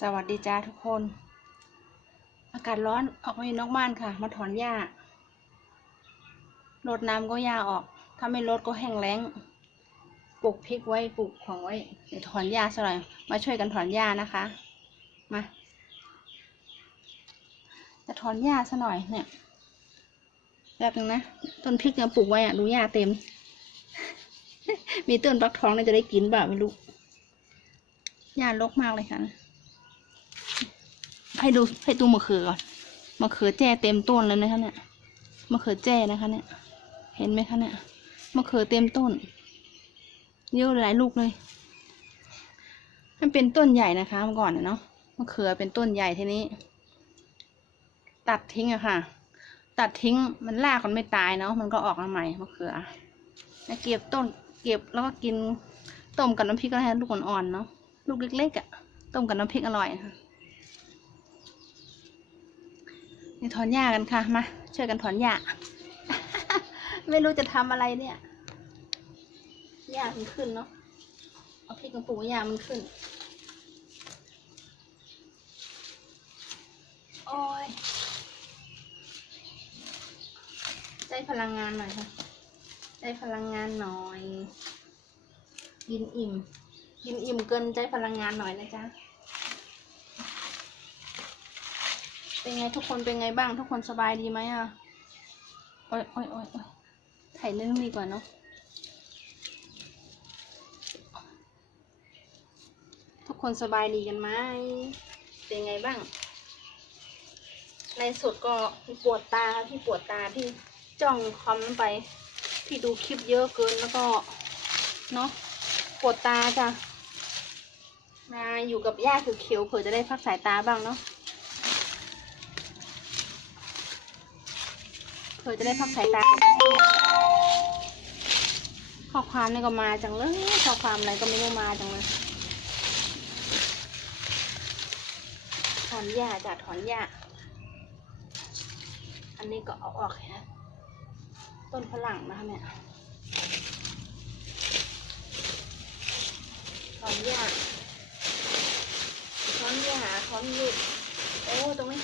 สวัสดีจ้าทุกคน อากาศร้อนออกมาอยู่นอกบ้านค่ะ มาถอนหญ้ารดน้ำก็หญ้าออก ถ้าไม่รดก็แห้งแล้งปลูกพริกไว้ปลูกของไว้เดี๋ยวถอนหญ้าสักหน่อยมาช่วยกันถอนหญ้านะคะ มาจะถอนหญ้าสักหน่อยเนี่ยแบบนึงนะต้นพริกเนี่ยปลูกไว้อะดูหญ้าเต็ม มีต้นฟักทองเนี่ยจะได้กินเปล่าไม่รู้หญ้ารกมากเลยค่ะ ให้ดูให้ดูมะเขือก่อนมะเขือแจ้เต็มต้นเลยนะคะเนี่ยมะเขือแจ้นะคะเนี่ย เห็นไหมคะเนี่ยมะเขือเต็มต้น เยอะหลายลูกเลย มันเป็นต้นใหญ่นะคะเมื่อก่อนเนาะมะเขือเป็นต้นใหญ่ทีนี้ ตัดทิ้งอะค่ะ ตัดทิ้งมันรากมันไม่ตายเนาะมันก็ออกมาใหม่มะเขือเก็บต้น เก็บแล้วก็กินต้มกับน้ำพริกก็ได้ลูกอ่อนๆเนาะลูกเล็กๆอะต้มกับน้ำพริกอร่อยค่ะ นี่ถอนหญ้ากันค่ะ มาช่วยกันถอนหญ้า ไม่รู้จะทำอะไรเนี่ย หญ้ามันขึ้นเนาะ เอาพริกมาปลูกหญ้ามันขึ้น โอ้ยได้พลังงานหน่อยค่ะ ได้พลังงานหน่อย กินอิ่ม กินอิ่มเกินใจพลังงานหน่อยนะจ๊ะ เป็นไงทุกคนเป็นไงบ้าง ทุกคนสบายดีไหมอะโอ้ยโอ้ยโอ้ยโอ้ยถ่ายเรื่องดีกว่าเนาะทุกคนสบายดีกันไหมเป็นไงบ้าง ในสุดก็ปวดตาพี่ปวดตาที่จ้องคอมไปพี่ดูคลิปเยอะเกินแล้วก็เนาะปวดตาจ้ะมาอยู่กับย่าเขียวๆเผื่อจะได้พักสายตาบ้างเนาะ เธอจะได้พักสายตาข้อความนี่ก็มาจังเลยข้อความอะไรก็ไม่รู้มาจังเลยถอนหญ้าจ้ะถอนหญ้าอันนี้ก็เอาออกนะต้นฝรั่งนะคะเนี่ยถอนหญ้าถอนหญ้าถอนลูกโอ้ตรงนี้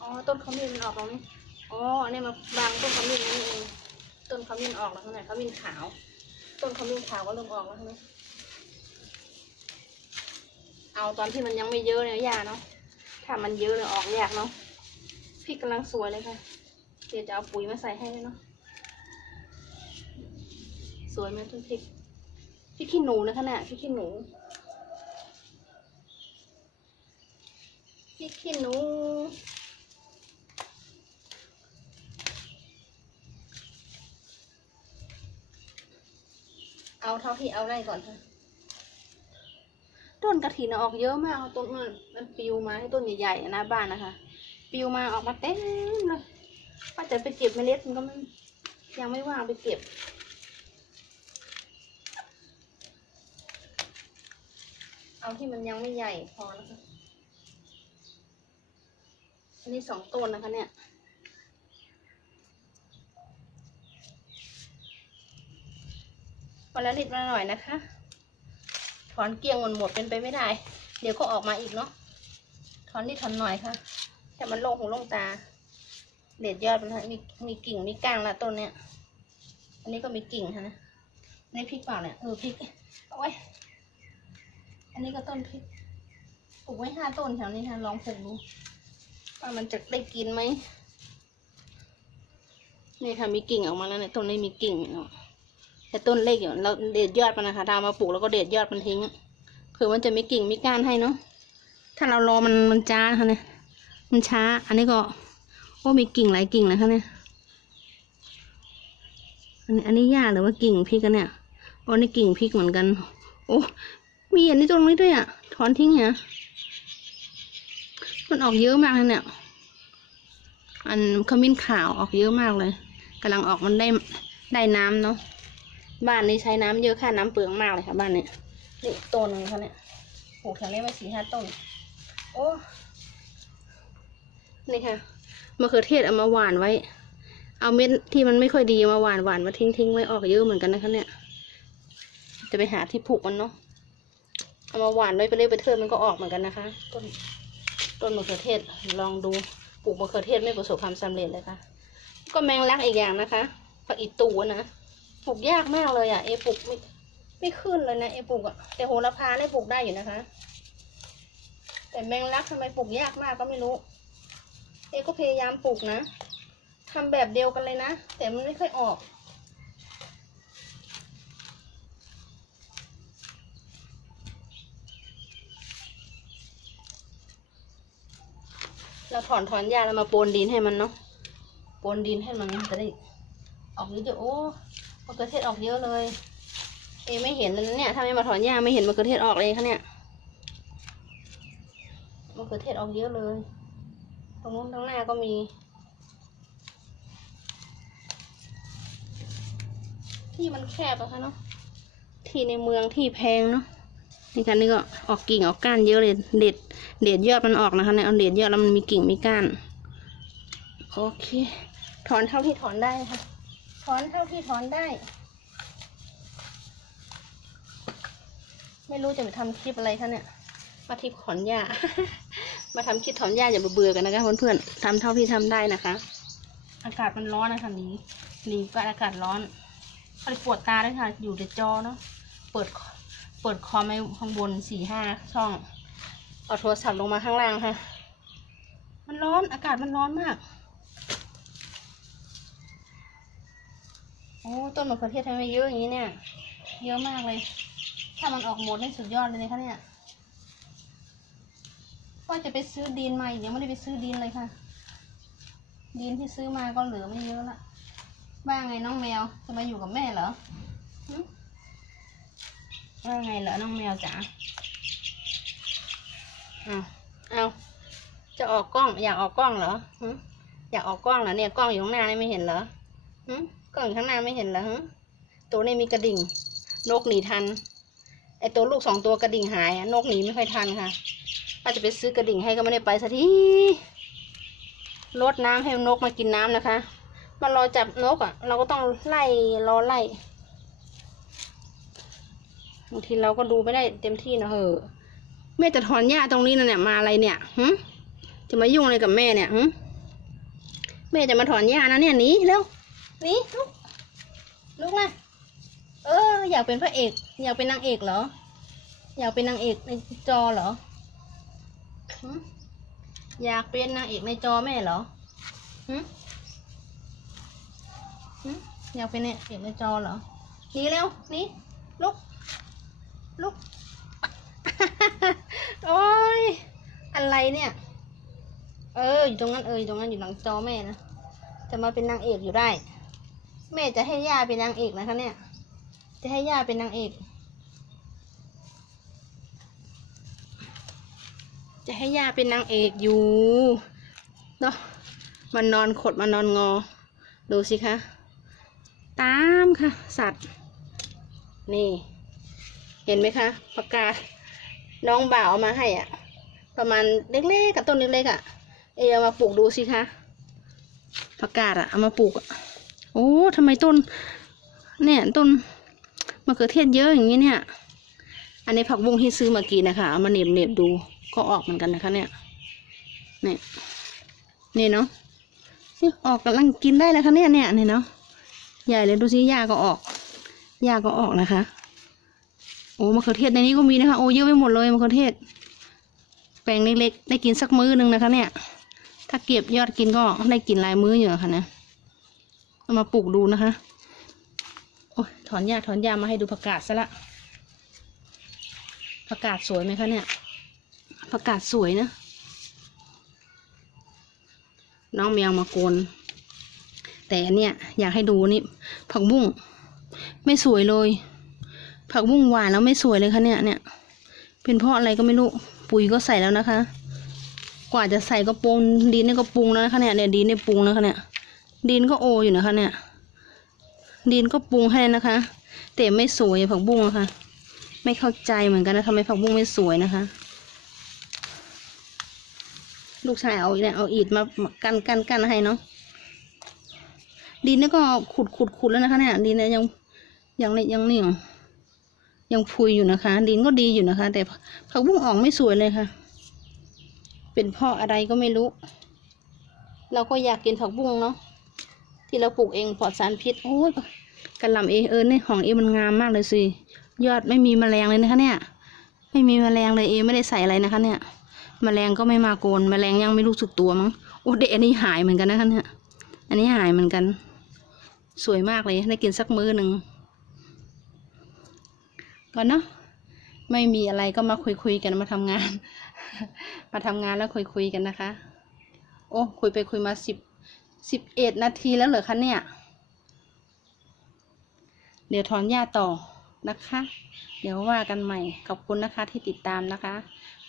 อ๋อต้นขมิ้นมันออกตรงนี้ อ๋ออันนี้มาบางต้นขมิ้นนี่เองต้นขมิ้นออกแล้วข้างในขมิ้นขาว ต้นขมิ้นขาวก็เริ่มออกแล้วใช่ไหมเอาตอนที่มันยังไม่เยอะเนี่ยยาเนาะถ้ามันเยอะเนี่ยออกยากเนาะพี่กำลังสวยเลยค่ะเดี๋ยวจะเอาปุ๋ยมาใส่ให้เลยเนาะสวยไหมต้นพริกพี่ขี้หนูนะคะเนี่ยพี่ขี้หนูพี่ขี้หนู เอาเท่าที่เอาได้ก่อนค่ะต้นกระถินออกเยอะมากเอาต้นมันมันปิวมาให้ต้นใหญ่ๆน้าบ้านนะคะปิวมาออกมาเต็มเลยว่าจะไปเก็บเมล็ดมันก็ไม่ยังไม่ว่างไปเก็บเอาที่มันยังไม่ใหญ่พอนะคะอันนี้สองต้นนะคะเนี่ย วันละนิดวันละหน่อยนะคะ ถอนเกลียงหมดหมดเป็นไปไม่ได้ เดี๋ยวก็ออกมาอีกเนาะถอนนิดถอนหน่อยค่ะ แต่มันโล่งหูโล่งตา เด็ดยอดมันนะมีมีกิ่งมีก้างละต้นเนี้ยอันนี้ก็มีกิ่งค่ะนะอันนี่พริกเปล่าเนี่ยเออพริกเอาไว้อันนี้ก็ต้นพริกปลูกไว้ห้าต้นแถวนี้ค่ะลองปลูกดูว่ามันจะได้กินไหมนี่ค่ะมีกิ่งออกมาแล้วเนี่ยต้นนี้มีกิ่งเนาะ แต่ต้นเล็กอยู่เราเด็ดยอดมันนะคะถ้าเอามาปลูกแล้วก็เด็ดยอดมันทิ้งเผื่อมันจะมีกิ่งมีก้านให้เนาะถ้าเรารอมันมันจ้าค่ะเนี่ยมันช้า อันนี้ก็โอ้มีกิ่งหลายกิ่งนะคะเนี่ยอันนี้อันนี้หญ้าหรือว่ากิ่งพริกกันเนี่ยโอ้นี่กิ่งพริกเหมือนกัน โอ้มีอันนี้ตรงนี้ด้วยอะถอนทิ้งเนี่ยมันออกเยอะมากเลยเนี่ยอันขมิ้นขาวออกเยอะมากเลยกำลังออกมันได้ได้น้ำเนาะ บ้านนี้ใช้น้ำเยอะค่าน้ำเปลืองมากเลยค่ะ บ้านนี้นี่ต้นนึงเขาเนี่ยปลูกแถวนี้มาสี่ห้าต้น โอ้นี่ค่ะมะเขือเทศเอามาหว่านไว้ เอาเม็ดที่มันไม่ค่อยดีมาหว่านหว่านมาทิ้งทิ้งไว้ออกเยอะเหมือนกันนะคะเนี่ย จะไปหาที่ปลูกมันเนาะ เอามาหว่านไว้ไปเรื่อยไปเทิดมันก็ออกเหมือนกันนะคะ ต้นต้นมะเขือเทศลองดูปลูกมะเขือเทศไม่ประสบความสำเร็จเลยค่ะ ก็แมงลักอีกอย่างนะคะผักอีตูนะ ปลูกยากมากเลยอะ เอปลูกไม่ไม่ขึ้นเลยนะเอปลูกอะแต่โหระพาได้ปลูกได้อยู่นะคะ แต่แมงลักทำไมปลูกยากมากก็ไม่รู้ เอก็พยายามปลูกนะทำแบบเดียวกันเลยนะ แต่มันไม่ค่อยออกเราถอนถอนหญ้าแล้วมาโปนดินให้มันเนาะโปนดินให้มันจะได้ ออกเยอะๆโอ้ะเขือเทศออกเยอะเลย เอไม่เห็นเลยนะเนี่ยถ้าไม่มาถอนหญ้าไม่เห็นมะเขือเทศออกเลยคะเนี่ยมะเขือเทศออกเยอะเลย ตรงนู้นตรงหน้าก็มีที่มันแคบอะคะเนาะ ที่ในเมืองที่แพงเนาะ นี่ค่ะนี่ก็ออกกิ่งออกก้านเยอะเลย เด็ด เด็ดยอดมันออกนะคะเนี่ยเอาเด็ดยอดแล้วมันมีกิ่งมีก้าน โอเค ถอนเท่าที่ถอนได้ค่ะ อนเท่าที่ถอนได้ ไม่รู้จะไปทำคลิปอะไรคะเนี่ย มาทิปถอนหญ้า มาทำคลิปถอนหญ้าอย่าเบื่อๆกันนะคะเพื่อนๆทำเท่าที่ทำได้นะคะ อากาศมันร้อนนะคะหนีหนีก็อากาศร้อนคอยปวดตาด้วยค่ะ อยู่แต่จอเนาะ เปิด เปิดคอมไว้ข้างบนสี่ห้าช่อง เอาโทรศัพท์ลงมาข้างล่างค่ะ มันร้อน อากาศมันร้อนมาก อ้ต้นมะเขือเทศทำไมเยอะอย่างนี้เนี่ย เยอะมากเลย ถ้ามันออกหมดนี่สุดยอดเลยนะคะเนี่ยก็จะไปซื้อดินมาอีกยังไม่ได้ไปซื้อดินเลยค่ะ ดินที่ซื้อมาก็เหลือไม่เยอะละว่าไงน้องแมวจะมาอยู่กับแม่เหรอว่าไงเหรอน้องแมวจ๋าเอาเอาจะออกกล้องอยากออกกล้องเหรออยากออกกล้องเหรอเนี่ยกล้องอยู่ข้างหน้านี่ไม่เห็นเหรอ กล้องข้างหน้าไม่เห็นเหรอตัวนี้มีกระดิ่ง นกหนีทัน ไอตัวลูกสองตัวกระดิ่งหายอะนกหนีไม่ค่อยทันค่ะป้าจะไปซื้อกระดิ่งให้ก็ไม่ได้ไปสักทีรดน้ำให้นกมากินน้ำนะคะ มารอจับนกอะ่ะ เราก็ต้องไล่รอไล่บางทีเราก็ดูไม่ได้เต็มที่นะเหอแม่จะถอนหญ้าตรงนี้นะเนี่ยมาอะไรเนี่ยหึจะมายุ่งอะไรกับแม่เนี่ยหึแม่จะมาถอนหญ้านะเนี่ยหนีเร็ว นี่ลุกลุกมาเออ อยากเป็นพระเอก อยากเป็นนางเอกเหรอ อยากเป็นนางเอกในจอเหรอหึอยากเป็นนางเอกในจอแม่เหรอหึหึอยากเป็นนางเอกในจอเหรอนีเร็วนี่ลุกลุกโอ้ยอะไรเนี่ย เอออยู่ตรงนั้นเอออยู่ตรงนั้นอยู่หลังจอแม่นะจะมาเป็นนางเอกอยู่ได้ แม่จะให้ย่าเป็นนางเอกนะคะเนี่ย จะให้ย่าเป็นนางเอก จะให้ย่าเป็นนางเอกอยู่เนาะมันนอนขดมันนอนงอ ดูสิคะ ตามค่ะ สัตว์ นี่ เห็นไหมคะประกาศน้องบ่าวเอามาให้อะประมาณเล็กๆกับต้นเล็กๆอะเอเอามาปลูกดูสิคะประกาศอะเอามาปลูกอะ โอ้ทำไมต้น เนี่ยต้นมะเขือเทศเยอะอย่างนี้เนี่ย อันนี้ผักบุ้งที่ซื้อมากินนะคะเอามาเน็บเน็บๆดูก็ออกเหมือนกันนะคะ เนี่ยเนี่ยนี่เนาะนี่ออกกำลังกินได้แล้วคะเนี่ยเนี่ยเนี่ยเนาะใหญ่เลยดูสิหญ้าก็ออกหญ้าก็ออกนะคะ โอ้มะเขือเทศในนี้ก็มีนะคะโอ้เยอะไปหมดเลยมะเขือเทศ แปลงเล็กๆได้กินสักมื้อนึงนะคะ เนี่ย ถ้าเก็บยอดกินก็ได้กินหลายมื้ออยู่ะค่ะนะ เอามาปลูกดูนะคะ โอ้ยถอนหญ้าถอนหญ้ามาให้ดูผักกาดซะละผักกาดสวยไหมคะเนี่ยผักกาดสวยนะ น้องแมวมาโกน แต่อันเนี่ยอยากให้ดูนี่ผักบุ้งไม่สวยเลย ผักบุ้งหวานแล้วไม่สวยเลยคะเนี่ยเนี่ย เป็นเพราะอะไรก็ไม่รู้ ปุ๋ยก็ใส่แล้วนะคะ กว่าจะใส่ก็ปรุงดินนี่ก็ปรุงแล้วนะคะเนี่ยเนี่ยดินนี่ปรุงแล้วคะเนี่ย ดินก็โออยู่นะคะ เนี่ย ดินก็ปรุงให้นะคะ แต่ไม่สวยผักบุ้งนะคะ ไม่เข้าใจเหมือนกันนะทำไมผักบุ้งไม่สวยนะคะ ลูกชายเอาเนี่ยเอาอิฐมากันกันกันให้เนาะดินนี่ก็ขุดขุดขุดแล้วนะคะ เนี่ยดินเนี่ยยังยังเนี่ยยังเหนียวยังพุยอยู่นะคะ ดินก็ดีอยู่นะคะ แต่ผักบุ้งออกไม่สวยเลยค่ะ เป็นเพราะอะไรก็ไม่รู้ เราก็อยากกินผักบุ้งเนาะ ที่เราปลูกเองปลอดสารพิษโอ้ยกระหล่ำเอเออในของเอมันงามมากเลยสิยอดไม่มีแมลงเลยนะคะเนี่ย ไม่มีแมลงเลยเอไม่ได้ใส่อะไรนะคะ เนี่ย แมลงก็ไม่มาโกนแมลงยังไม่รู้สึกตัวมั้งโอ้เด็กอันนี้หายเหมือนกันนะคะเนี่ยอันนี้หายเหมือนกัน สวยมากเลยได้กินสักมื้อหนึ่งก่อนเนาะไม่มีอะไรก็มาคุยคุยกันมาทำงาน มาทำงานแล้วคุยคุยกันนะคะ โอ้คุยไปคุยมาสิบ สิบเอ็ดนาทีแล้วเหรอคะเนี่ย เดี๋ยวถอนหญ้าต่อนะคะ เดี๋ยวว่ากันใหม่ ขอบคุณนะคะที่ติดตามนะคะ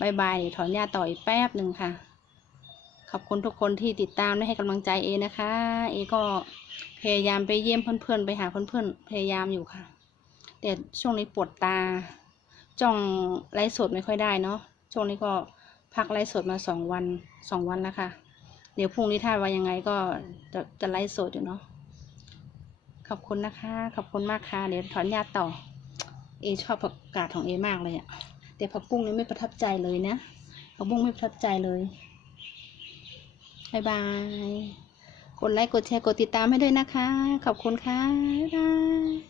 บายบายเดี๋ยวถอนหญ้าต่ออีกแป๊บหนึ่งค่ะ ขอบคุณทุกคนที่ติดตามและให้กำลังใจเอนะคะ เอก็พยายามไปเยี่ยมเพื่อนๆ ไปหาเพื่อนๆ พยายามอยู่ค่ะ แต่ช่วงนี้ปวดตา จ้องไลฟ์สดไม่ค่อยได้เนาะ ช่วงนี้ก็พักไลฟ์สดมาสองวันสองวันแล้วค่ะ เดี๋ยวพรุ่งนี้ถ้าว่ายังไงก็จะจะไลฟ์สดอยู่เนาะขอบคุณนะคะ ขอบคุณมากค่ะ เดี๋ยวถอนหญ้าต่อ เอชอบผักกาดของเอมากเลยอะแต่ผักบุ้งนี่ไม่ประทับใจเลยนะผักบุ้งไม่ประทับใจเลยบายบายกดไลค์กดแชร์กดติดตามให้ด้วยนะคะ ขอบคุณค่ะบ๊ายบาย